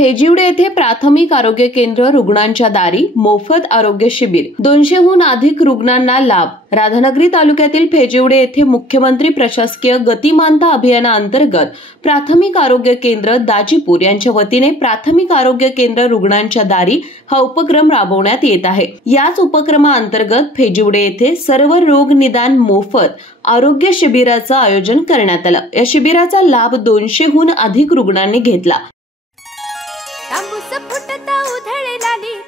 फेजिवडे येथे प्राथमिक आरोग्य केंद्र रुग्णांच्या दारी मोफत आरोग्य शिबिर 200हून अधिक रुग्णांना लाभ। राधानगरी तालुक्यातील फेजिवडे येथे मुख्यमंत्री प्रशासकीय गतिमानता अभियानाअंतर्गत प्राथमिक आरोग्य केंद्र दाजीपूर यांच्या वतीने प्राथमिक आरोग्य केंद्र रुग्णांच्या दारी हा उपक्रम राबवण्यात येत आहे। याच उपक्रमाअंतर्गत फेजिवडे येथे सर्व रोग निदान मोफत आरोग्य शिबिराचं आयोजन करण्यात आलं। या शिबिराचा लाभ 200हून अधिक रुग्णांनी घेतला।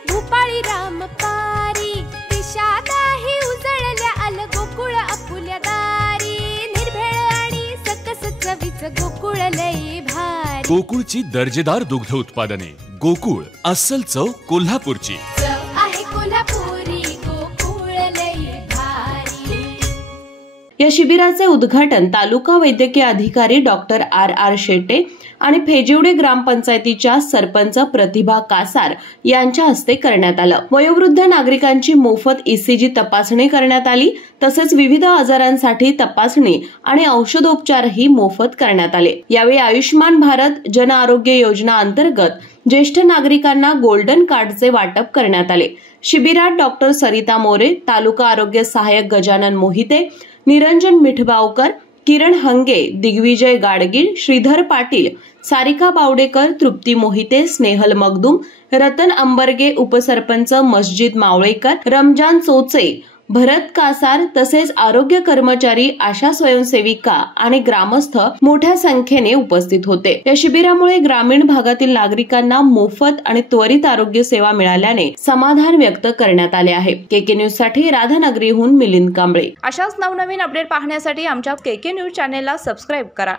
भूपाळी रामपारी दिशादाही उजळल्या आल गोकुळ आपुल्या दारी निर्भेळ आणि सकस चवीच गोकुळ लई भारी। गोकुळची दर्जेदार दुग्ध उत्पादने गोकुळ अस्सल चव कोल्हापूरची आहे कोल्हापुरी गोकुळ लई भारी। या शिबिराचे उद्घाटन तालुका वैद्यकीय अधिकारी डॉक्टर आर शेटे आणि फेजिवडे ग्रामपंचायतीच्या सरपंच प्रतिभा कासार यांच्या हस्ते करण्यात आलं। वयोवृद्ध नागरिकांची मोफत ECG तपासणी करण्यात आली। तसेच विविध आजारांसाठी तपासणी आणि औषधोपचारही मोफत करण्यात आले। यावेळी आयुष्मान भारत जन आरोग्य योजना अंतर्गत ज्येष्ठ नागरिकांना गोल्डन कार्डचे वाटप करण्यात आले। शिबिरात डॉक्टर सरिता मोरे, तालुका आरोग्य सहाय्यक गजानन मोहिते, निरंजन मिठबावकर, किरण हंगे, दिग्विजय गाडगीळ, श्रीधर पाटील, सारिका बावडेकर, तृप्ती मोहिते, स्नेहल मगदूम, रतन अंबरगे, उपसरपंच मस्जिद मावळेकर, रमजान चोचे, भरत कासार तसेच आरोग्य कर्मचारी, आशा स्वयंसेविका आणि ग्रामस्थ मोठ्या संख्येने उपस्थित होते। या शिबिरामुळे ग्रामीण भागातील नागरिकांना मोफत आणि त्वरित आरोग्य सेवा मिळाल्याने समाधान व्यक्त करण्यात आले आहे। KK न्यूज साठी राधानगरीहून मिलिंद कांबळे। अशाच नवनवीन अपडेट पाहण्यासाठी आमच्या KK न्यूज चॅनेलला सबस्क्राईब करा।